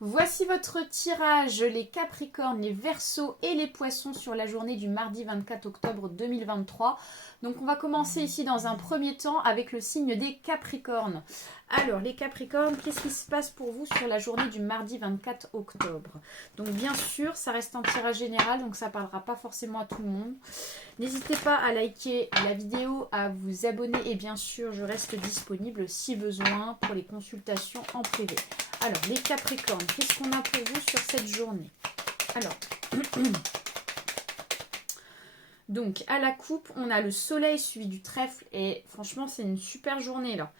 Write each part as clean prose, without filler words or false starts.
Voici votre tirage, les Capricornes, les Verseaux et les Poissons sur la journée du mardi 24 octobre 2023. Donc on va commencer ici dans un premier temps avec le signe des Capricornes. Alors les Capricornes, qu'est-ce qui se passe pour vous sur la journée du mardi 24 octobre? Donc bien sûr, ça reste un tirage général, donc ça ne parlera pas forcément à tout le monde. N'hésitez pas à liker la vidéo, à vous abonner et bien sûr, je reste disponible si besoin pour les consultations en privé. Alors, les Capricornes, qu'est-ce qu'on a pour vous sur cette journée? Alors, donc à la coupe, on a le soleil suivi du trèfle et franchement, c'est une super journée là.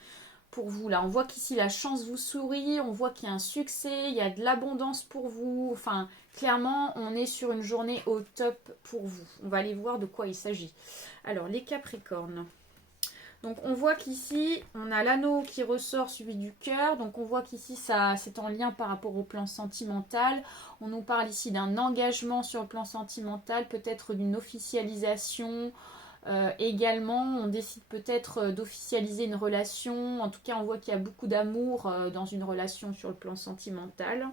Pour vous là, on voit qu'ici la chance vous sourit, on voit qu'il y a un succès, il y a de l'abondance pour vous. Enfin, clairement, on est sur une journée au top pour vous. On va aller voir de quoi il s'agit. Alors, les Capricornes. Donc on voit qu'ici, on a l'anneau qui ressort suivi du cœur. Donc on voit qu'ici, ça c'est en lien par rapport au plan sentimental. On nous parle ici d'un engagement sur le plan sentimental, peut-être d'une officialisation. Également, on décide peut-être d'officialiser une relation. En tout cas, on voit qu'il y a beaucoup d'amour dans une relation sur le plan sentimental.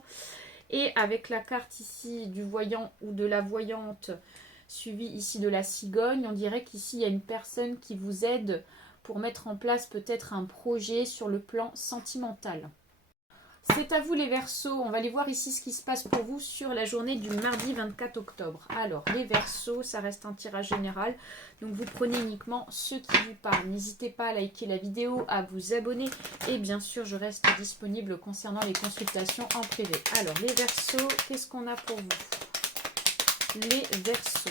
Et avec la carte ici du voyant ou de la voyante, suivie ici de la cigogne, on dirait qu'ici, il y a une personne qui vous aide pour mettre en place peut-être un projet sur le plan sentimental. C'est à vous les Verseaux, on va aller voir ici ce qui se passe pour vous sur la journée du mardi 24 octobre. Alors les Verseaux, ça reste un tirage général, donc vous prenez uniquement ceux qui vous parlent. N'hésitez pas à liker la vidéo, à vous abonner et bien sûr je reste disponible concernant les consultations en privé. Alors les Verseaux, qu'est-ce qu'on a pour vous? Les Verseaux.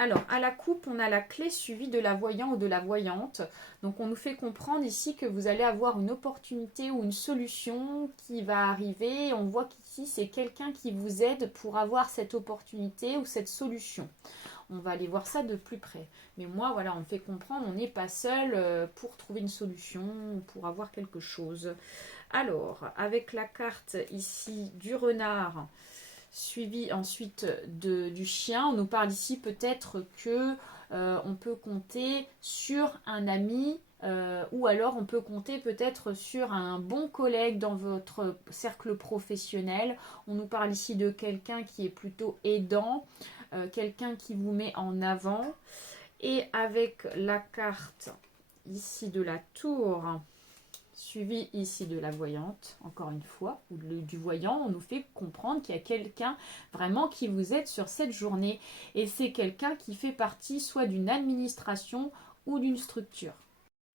Alors, à la coupe, on a la clé suivie de la voyant ou de la voyante. Donc, on nous fait comprendre ici que vous allez avoir une opportunité ou une solution qui va arriver. On voit qu'ici, c'est quelqu'un qui vous aide pour avoir cette opportunité ou cette solution. On va aller voir ça de plus près. Mais moi, voilà, on me fait comprendre, on n'est pas seul pour trouver une solution, pour avoir quelque chose. Alors, avec la carte ici du renard, suivi ensuite du chien. On nous parle ici peut-être que on peut compter sur un ami ou alors on peut compter peut-être sur un bon collègue dans votre cercle professionnel. On nous parle ici de quelqu'un qui est plutôt aidant, quelqu'un qui vous met en avant. Et avec la carte ici de la tour, suivi ici de la voyante, encore une fois, ou du voyant, on nous fait comprendre qu'il y a quelqu'un vraiment qui vous aide sur cette journée. Et c'est quelqu'un qui fait partie soit d'une administration ou d'une structure.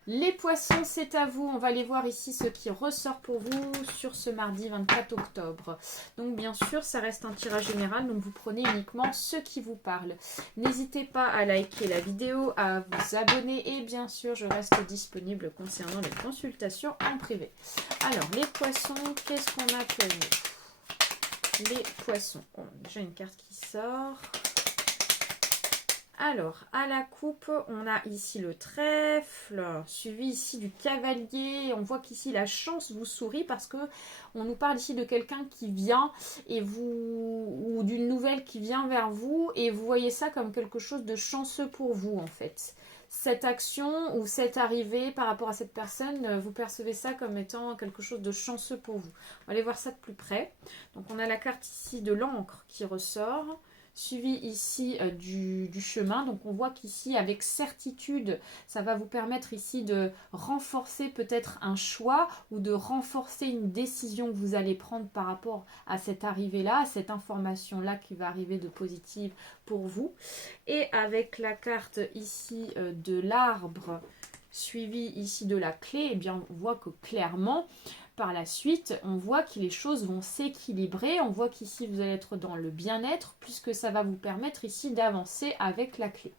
Les poissons, c'est à vous. On va aller voir ici ce qui ressort pour vous sur ce mardi 24 octobre. Donc bien sûr, ça reste un tirage général, donc vous prenez uniquement ceux qui vous parlent. N'hésitez pas à liker la vidéo, à vous abonner et bien sûr, je reste disponible concernant les consultations en privé. Alors, les poissons, qu'est-ce qu'on a pour vous? Les poissons. Oh, déjà une carte qui sort. Alors, à la coupe, on a ici le trèfle, suivi ici du cavalier. On voit qu'ici la chance vous sourit parce que on nous parle ici de quelqu'un qui vient et ou d'une nouvelle qui vient vers vous et vous voyez ça comme quelque chose de chanceux pour vous en fait. Cette action ou cette arrivée par rapport à cette personne, vous percevez ça comme étant quelque chose de chanceux pour vous. On va aller voir ça de plus près. Donc, on a la carte ici de l'encre qui ressort, suivi ici du chemin. Donc on voit qu'ici avec certitude ça va vous permettre ici de renforcer peut-être un choix ou de renforcer une décision que vous allez prendre par rapport à cette arrivée là, à cette information là qui va arriver de positive pour vous. Et avec la carte ici de l'arbre suivi ici de la clé, eh bien on voit que clairement par la suite, on voit que les choses vont s'équilibrer. On voit qu'ici, vous allez être dans le bien-être puisque ça va vous permettre ici d'avancer avec la clé.